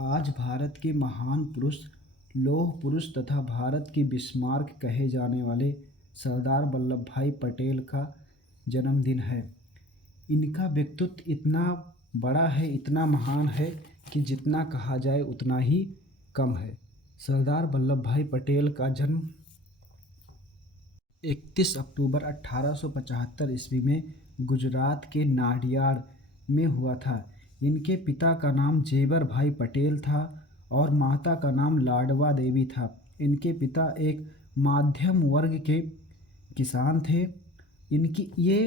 आज भारत के महान पुरुष, लौह पुरुष तथा भारत के बिस्मार्क कहे जाने वाले सरदार वल्लभ भाई पटेल का जन्मदिन है। इनका व्यक्तित्व इतना बड़ा है, इतना महान है कि जितना कहा जाए उतना ही कम है। सरदार वल्लभ भाई पटेल का जन्म 31 अक्टूबर 1875 ईस्वी में गुजरात के नाडियाड में हुआ था। इनके पिता का नाम जेवर भाई पटेल था और माता का नाम लाडवा देवी था। इनके पिता एक मध्यम वर्ग के किसान थे। ये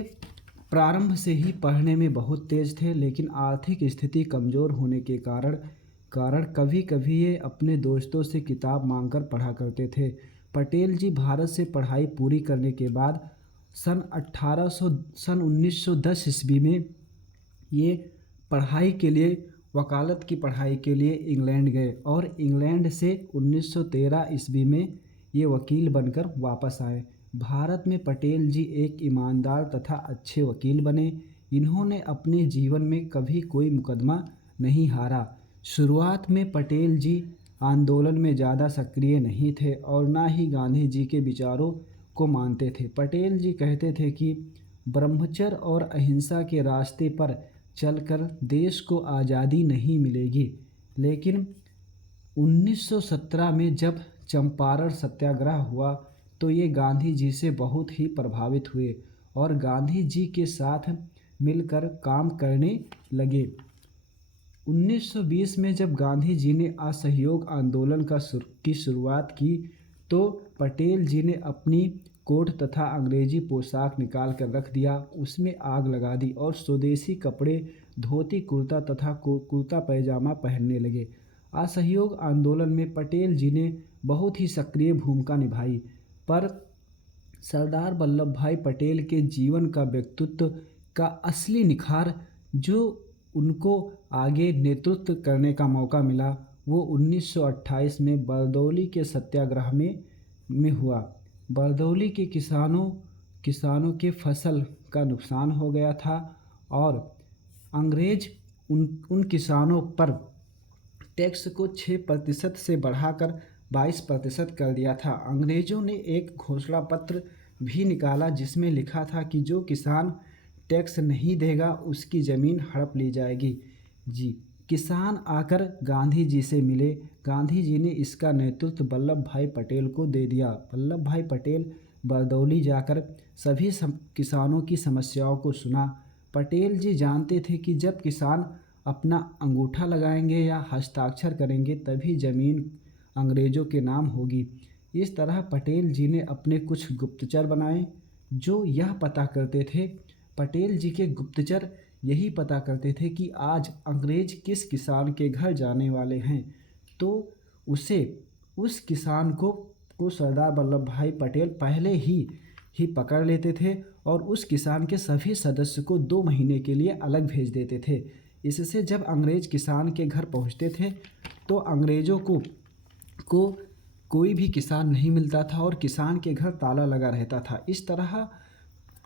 प्रारंभ से ही पढ़ने में बहुत तेज थे, लेकिन आर्थिक स्थिति कमज़ोर होने के कारण कभी कभी ये अपने दोस्तों से किताब मांगकर पढ़ा करते थे। पटेल जी भारत से पढ़ाई पूरी करने के बाद सन 1910 ईस्वी में ये पढ़ाई के लिए, वकालत की पढ़ाई के लिए इंग्लैंड गए और इंग्लैंड से 1913 ईस्वी में ये वकील बनकर वापस आए। भारत में पटेल जी एक ईमानदार तथा अच्छे वकील बने। इन्होंने अपने जीवन में कभी कोई मुकदमा नहीं हारा। शुरुआत में पटेल जी आंदोलन में ज़्यादा सक्रिय नहीं थे और ना ही गांधी जी के विचारों को मानते थे। पटेल जी कहते थे कि ब्रह्मचर्य और अहिंसा के रास्ते पर चलकर देश को आज़ादी नहीं मिलेगी। लेकिन 1917 में जब चंपारण सत्याग्रह हुआ तो ये गांधी जी से बहुत ही प्रभावित हुए और गांधी जी के साथ मिलकर काम करने लगे। 1920 में जब गांधी जी ने असहयोग आंदोलन की शुरुआत की तो पटेल जी ने अपनी कोट तथा अंग्रेजी पोशाक निकाल कर रख दिया, उसमें आग लगा दी और स्वदेशी कपड़े, धोती कुर्ता तथा कुर्ता पैजामा पहनने लगे। असहयोग आंदोलन में पटेल जी ने बहुत ही सक्रिय भूमिका निभाई, पर सरदार वल्लभ भाई पटेल के जीवन का, व्यक्तित्व का असली निखार जो उनको आगे नेतृत्व करने का मौका मिला वो 1928 में बरदौली के सत्याग्रह में हुआ। बरदौली के किसानों के फसल का नुकसान हो गया था और अंग्रेज उन किसानों पर टैक्स को 6% से बढ़ाकर 22% कर दिया था। अंग्रेज़ों ने एक घोषणा पत्र भी निकाला जिसमें लिखा था कि जो किसान टैक्स नहीं देगा उसकी ज़मीन हड़प ली जाएगी। किसान आकर गांधी जी से मिले। गांधी जी ने इसका नेतृत्व वल्लभ भाई पटेल को दे दिया। वल्लभ भाई पटेल बरदौली जाकर सभी किसानों की समस्याओं को सुना। पटेल जी जानते थे कि जब किसान अपना अंगूठा लगाएंगे या हस्ताक्षर करेंगे तभी ज़मीन अंग्रेज़ों के नाम होगी। इस तरह पटेल जी ने अपने कुछ गुप्तचर बनाए जो यह पता करते थे, पटेल जी के गुप्तचर यही पता करते थे कि आज अंग्रेज़ किस किसान के घर जाने वाले हैं, तो उस किसान को सरदार वल्लभ भाई पटेल पहले ही पकड़ लेते थे और उस किसान के सभी सदस्य को 2 महीने के लिए अलग भेज देते थे। इससे जब अंग्रेज़ किसान के घर पहुंचते थे तो अंग्रेज़ों को कोई भी किसान नहीं मिलता था और किसान के घर ताला लगा रहता था। इस तरह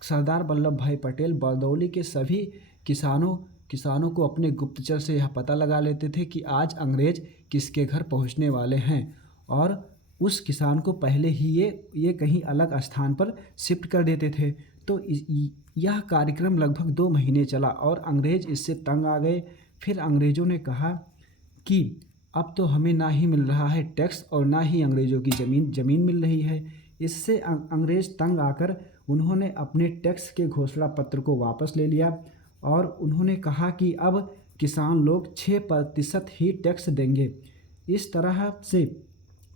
सरदार वल्लभ भाई पटेल बरदौली के सभी किसानों को अपने गुप्तचर से यह पता लगा लेते थे कि आज अंग्रेज़ किसके घर पहुंचने वाले हैं और उस किसान को पहले ही ये कहीं अलग स्थान पर शिफ्ट कर देते थे। तो यह कार्यक्रम लगभग 2 महीने चला और अंग्रेज़ इससे तंग आ गए। फिर अंग्रेज़ों ने कहा कि अब तो हमें ना ही मिल रहा है टैक्स और ना ही अंग्रेज़ों की ज़मीन मिल रही है। इससे अंग्रेज़ तंग आकर उन्होंने अपने टैक्स के घोषणा पत्र को वापस ले लिया और उन्होंने कहा कि अब किसान लोग 6% ही टैक्स देंगे। इस तरह से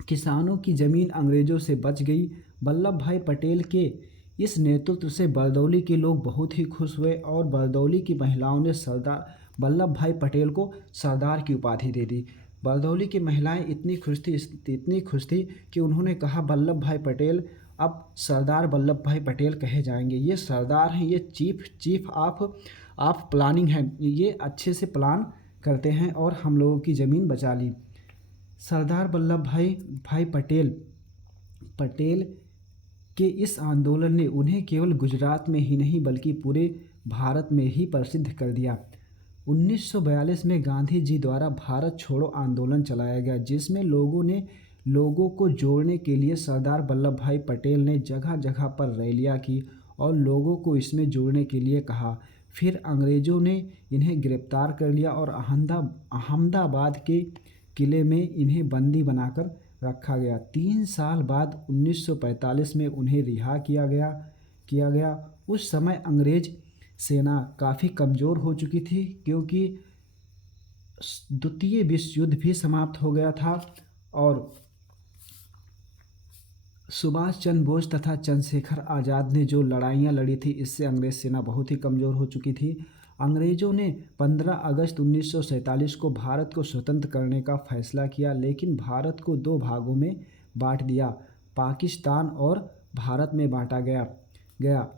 किसानों की ज़मीन अंग्रेज़ों से बच गई। वल्लभ भाई पटेल के इस नेतृत्व से बरदौली के लोग बहुत ही खुश हुए और बरदौली की महिलाओं ने सरदार वल्लभ भाई पटेल को सरदार की उपाधि दे दी। बरदौली की महिलाएं इतनी खुश थी कि उन्होंने कहा वल्लभ भाई पटेल अब सरदार वल्लभ भाई पटेल कहे जाएंगे। ये सरदार हैं, ये चीफ ऑफ प्लानिंग हैं, ये अच्छे से प्लान करते हैं और हम लोगों की ज़मीन बचा ली। सरदार वल्लभ भाई पटेल के इस आंदोलन ने उन्हें केवल गुजरात में ही नहीं बल्कि पूरे भारत में ही प्रसिद्ध कर दिया। 1942 में गांधी जी द्वारा भारत छोड़ो आंदोलन चलाया गया, जिसमें लोगों को जोड़ने के लिए सरदार वल्लभ भाई पटेल ने जगह जगह पर रैलियां की और लोगों को इसमें जोड़ने के लिए कहा। फिर अंग्रेज़ों ने इन्हें गिरफ्तार कर लिया और अहमदाबाद के किले में इन्हें बंदी बनाकर रखा गया। 3 साल बाद 1945 में उन्हें रिहा किया गया। उस समय अंग्रेज सेना काफ़ी कमज़ोर हो चुकी थी, क्योंकि द्वितीय विश्व युद्ध भी समाप्त हो गया था और सुभाष चंद्र बोस तथा चंद्रशेखर आज़ाद ने जो लड़ाइयाँ लड़ी थी, इससे अंग्रेज़ सेना बहुत ही कमज़ोर हो चुकी थी। अंग्रेज़ों ने 15 अगस्त 1947 को भारत को स्वतंत्र करने का फैसला किया, लेकिन भारत को 2 भागों में बांट दिया, पाकिस्तान और भारत में बांटा गया।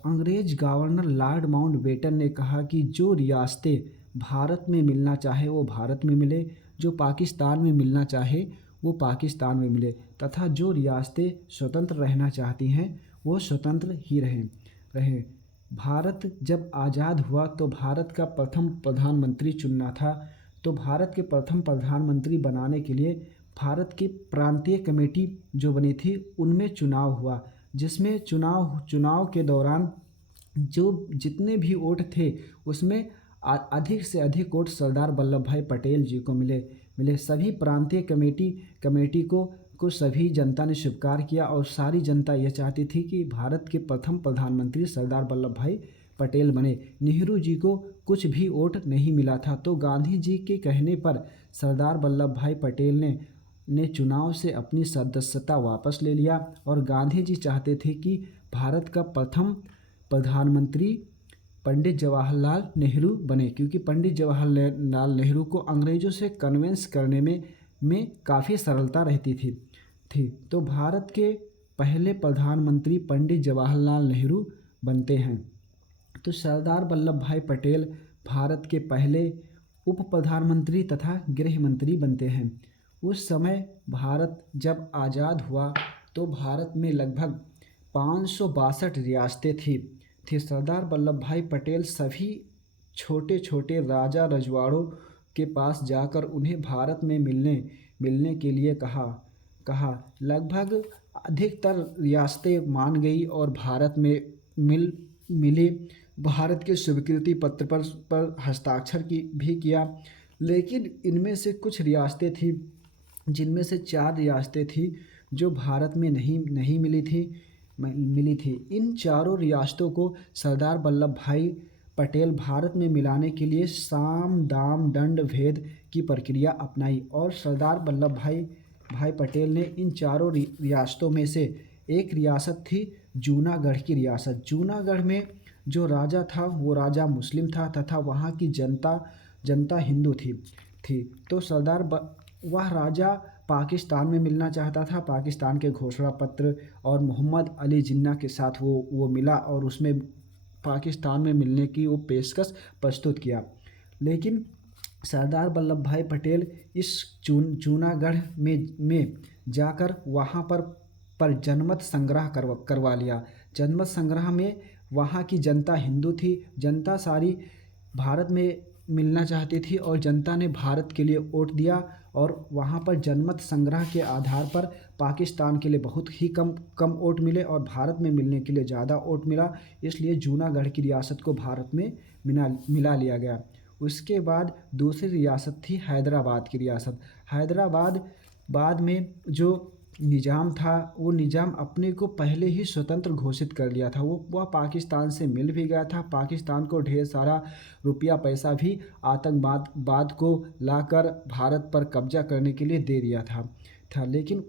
अंग्रेज गवर्नर लॉर्ड माउंटबेटन ने कहा कि जो रियासतें भारत में मिलना चाहे वो भारत में मिले, जो पाकिस्तान में मिलना चाहे वो पाकिस्तान में मिले, तथा जो रियासतें स्वतंत्र रहना चाहती हैं वो स्वतंत्र ही रहें। भारत जब आज़ाद हुआ तो भारत का प्रथम प्रधानमंत्री चुनना था। तो भारत के प्रथम प्रधानमंत्री बनाने के लिए भारत की प्रांतीय कमेटी जो बनी थी, उनमें चुनाव हुआ, जिसमें चुनाव के दौरान जो जितने भी वोट थे, उसमें अधिक से अधिक वोट सरदार वल्लभ भाई पटेल जी को मिले। सभी प्रांतीय कमेटी को सभी जनता ने स्वीकार किया और सारी जनता यह चाहती थी कि भारत के प्रथम प्रधानमंत्री सरदार वल्लभ भाई पटेल बने। नेहरू जी को कुछ भी वोट नहीं मिला था, तो गांधी जी के कहने पर सरदार वल्लभ भाई पटेल ने चुनाव से अपनी सदस्यता वापस ले लिया और गांधी जी चाहते थे कि भारत का प्रथम प्रधानमंत्री पंडित जवाहरलाल नेहरू बने, क्योंकि पंडित जवाहरलाल नेहरू को अंग्रेज़ों से कन्विंस करने में काफ़ी सरलता रहती थी। तो भारत के पहले प्रधानमंत्री पंडित जवाहरलाल नेहरू बनते हैं। तो सरदार वल्लभ भाई पटेल भारत के पहले उप प्रधानमंत्री तथा गृह मंत्री बनते हैं। उस समय भारत जब आज़ाद हुआ तो भारत में लगभग 562 रियासतें थी। सरदार वल्लभ भाई पटेल सभी छोटे छोटे राजा रजवाड़ों के पास जाकर उन्हें भारत में मिलने के लिए कहा। लगभग अधिकतर रियासतें मान गई और भारत में मिली। भारत के स्वीकृति पत्र पर हस्ताक्षर भी किया, लेकिन इनमें से कुछ रियासतें थी, जिनमें से 4 रियासतें थी जो भारत में नहीं मिली थी। इन चारों रियासतों को सरदार वल्लभ भाई पटेल भारत में मिलाने के लिए साम दाम दंड भेद की प्रक्रिया अपनाई और सरदार वल्लभ भाई पटेल ने इन चारों रियासतों में से एक रियासत थी जूनागढ़ की रियासत। जूनागढ़ में जो राजा था वो राजा मुस्लिम था तथा वहाँ की जनता हिंदू थी। तो वह राजा पाकिस्तान में मिलना चाहता था। पाकिस्तान के घोषणा पत्र और मोहम्मद अली जिन्ना के साथ वो मिला और उसमें पाकिस्तान में मिलने की वो पेशकश प्रस्तुत किया। लेकिन सरदार वल्लभ भाई पटेल इस जूनागढ़ में जाकर वहाँ पर जनमत संग्रह करवा लिया। जनमत संग्रह में वहाँ की जनता हिंदू थी, जनता सारी भारत में मिलना चाहती थी और जनता ने भारत के लिए वोट दिया और वहाँ पर जनमत संग्रह के आधार पर पाकिस्तान के लिए बहुत ही कम वोट मिले और भारत में मिलने के लिए ज़्यादा वोट मिला। इसलिए जूनागढ़ की रियासत को भारत में मिला लिया गया। उसके बाद दूसरी रियासत थी हैदराबाद की रियासत। हैदराबाद बाद में जो निज़ाम था वो निज़ाम अपने को पहले ही स्वतंत्र घोषित कर लिया था। वह पाकिस्तान से मिल भी गया था। पाकिस्तान को ढेर सारा रुपया पैसा भी आतंकवाद को लाकर भारत पर कब्जा करने के लिए दे दिया था। लेकिन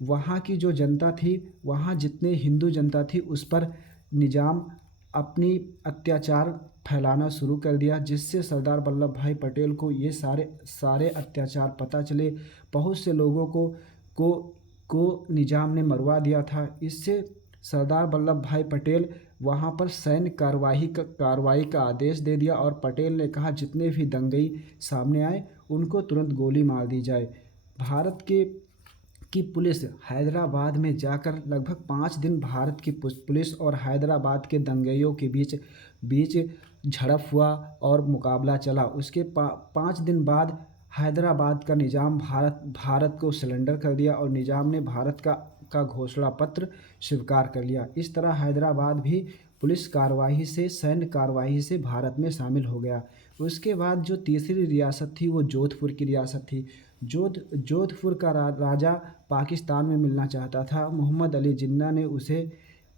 वहाँ की जो जनता थी, वहाँ जितने हिंदू जनता थी, उस पर निज़ाम अपनी अत्याचार फैलाना शुरू कर दिया, जिससे सरदार वल्लभ भाई पटेल को ये सारे अत्याचार पता चले। बहुत से लोगों को निज़ाम ने मरवा दिया था। इससे सरदार वल्लभ भाई पटेल वहाँ पर सैन्य कार्रवाई का आदेश दे दिया और पटेल ने कहा जितने भी दंगई सामने आए उनको तुरंत गोली मार दी जाए। भारत की पुलिस हैदराबाद में जाकर लगभग 5 दिन भारत की पुलिस और हैदराबाद के दंगइयों के बीच बीच झड़प हुआ और मुकाबला चला। उसके 5 दिन बाद हैदराबाद का निज़ाम भारत को सरेंडर कर दिया और निज़ाम ने भारत का घोषणा पत्र स्वीकार कर लिया। इस तरह हैदराबाद भी पुलिस कार्रवाई से, सैन्य कार्रवाई से भारत में शामिल हो गया। उसके बाद जो तीसरी रियासत थी वो जोधपुर की रियासत थी। जोधपुर का राजा पाकिस्तान में मिलना चाहता था। मोहम्मद अली जिन्ना ने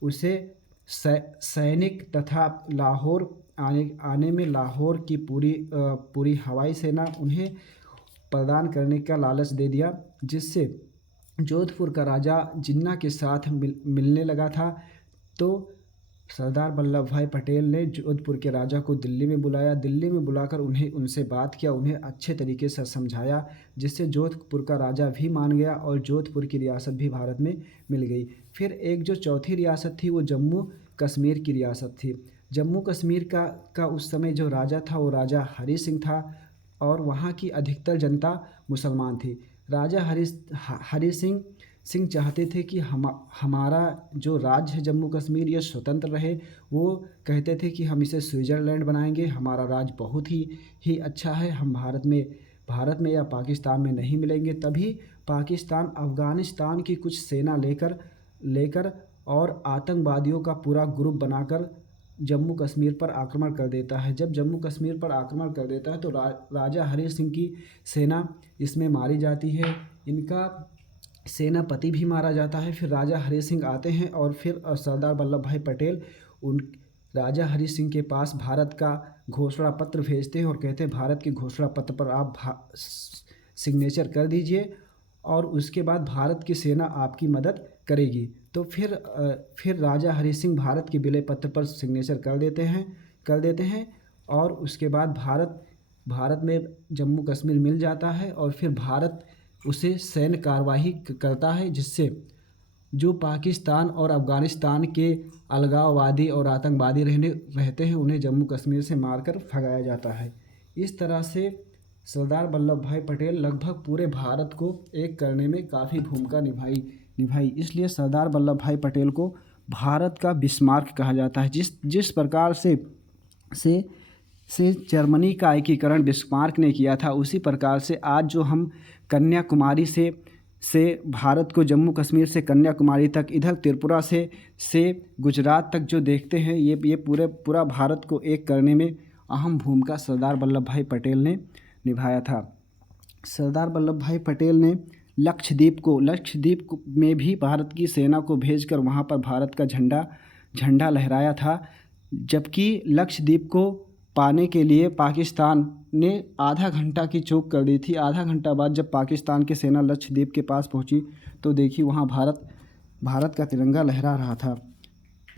उसे सैनिक तथा लाहौर आने में लाहौर की पूरी हवाई सेना उन्हें प्रदान करने का लालच दे दिया, जिससे जोधपुर का राजा जिन्ना के साथ मिलने लगा था। तो सरदार वल्लभ भाई पटेल ने जोधपुर के राजा को दिल्ली में बुलाया। दिल्ली में बुलाकर उनसे बात किया, उन्हें अच्छे तरीके से समझाया, जिससे जोधपुर का राजा भी मान गया और जोधपुर की रियासत भी भारत में मिल गई। फिर एक जो चौथी रियासत थी वो जम्मू कश्मीर की रियासत थी। जम्मू कश्मीर का उस समय जो राजा था वो राजा हरी सिंह था और वहाँ की अधिकतर जनता मुसलमान थी। राजा हरी सिंह चाहते थे कि हमारा जो राज्य है जम्मू कश्मीर ये स्वतंत्र रहे। वो कहते थे कि हम इसे स्विट्ज़रलैंड बनाएंगे, हमारा राज्य बहुत ही अच्छा है, हम भारत में या पाकिस्तान में नहीं मिलेंगे। तभी पाकिस्तान अफ़गानिस्तान की कुछ सेना लेकर और आतंकवादियों का पूरा ग्रुप बनाकर जम्मू कश्मीर पर आक्रमण कर देता है। जब जम्मू कश्मीर पर आक्रमण कर देता है तो राजा हरी सिंह की सेना इसमें मारी जाती है, इनका सेनापति भी मारा जाता है। फिर राजा हरी सिंह आते हैं और फिर सरदार वल्लभ भाई पटेल राजा हरी सिंह के पास भारत का घोषणा पत्र भेजते हैं और कहते हैं भारत के घोषणा पत्र पर आप सिग्नेचर कर दीजिए और उसके बाद भारत की सेना आपकी मदद करेगी। तो फिर राजा हरी सिंह भारत के विलय पत्र पर सिग्नेचर कर देते हैं और उसके बाद भारत में जम्मू कश्मीर मिल जाता है और फिर भारत उसे सैन्य कार्यवाही करता है, जिससे जो पाकिस्तान और अफ़गानिस्तान के अलगाववादी और आतंकवादी रहते हैं उन्हें जम्मू कश्मीर से मारकर भगाया जाता है। इस तरह से सरदार वल्लभ भाई पटेल लगभग पूरे भारत को एक करने में काफ़ी भूमिका निभाई। इसलिए सरदार वल्लभ भाई पटेल को भारत का बिस्मार्क कहा जाता है। जिस प्रकार से जर्मनी का एकीकरण बिस्मार्क ने किया था, उसी प्रकार से आज जो हम कन्याकुमारी से भारत को जम्मू कश्मीर से कन्याकुमारी तक, इधर त्रिपुरा से गुजरात तक जो देखते हैं, ये पूरा भारत को एक करने में अहम भूमिका सरदार वल्लभ भाई पटेल ने निभाया था। सरदार वल्लभ भाई पटेल ने लक्षद्वीप में भी भारत की सेना को भेजकर वहाँ पर भारत का झंडा लहराया था। जबकि लक्षद्वीप को पाने के लिए पाकिस्तान ने आधा घंटा की चूक कर दी थी। आधा घंटा बाद जब पाकिस्तान की सेना लक्षद्वीप के पास पहुंची तो देखी वहां भारत का तिरंगा लहरा रहा था।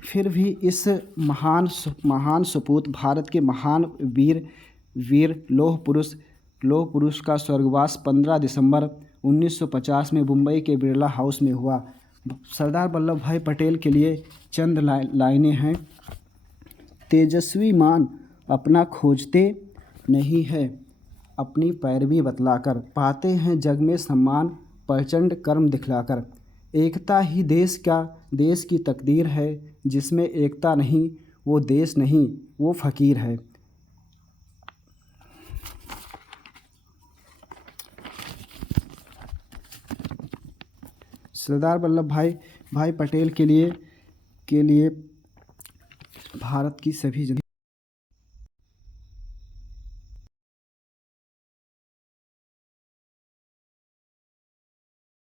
फिर भी इस महान सपूत भारत के महान वीर लौह पुरुष का स्वर्गवास 15 दिसंबर 1950 में मुंबई के बिरला हाउस में हुआ। सरदार वल्लभ भाई पटेल के लिए चंद लाइनें हैं। तेजस्वी मान अपना खोजते नहीं है, अपनी पैरवी बतलाकर पाते हैं जग में सम्मान, प्रचंड कर्म दिखलाकर। एकता ही देश की तकदीर है, जिसमें एकता नहीं वो देश नहीं, वो फ़कीर है। सरदार वल्लभ भाई पटेल के लिए भारत की सभी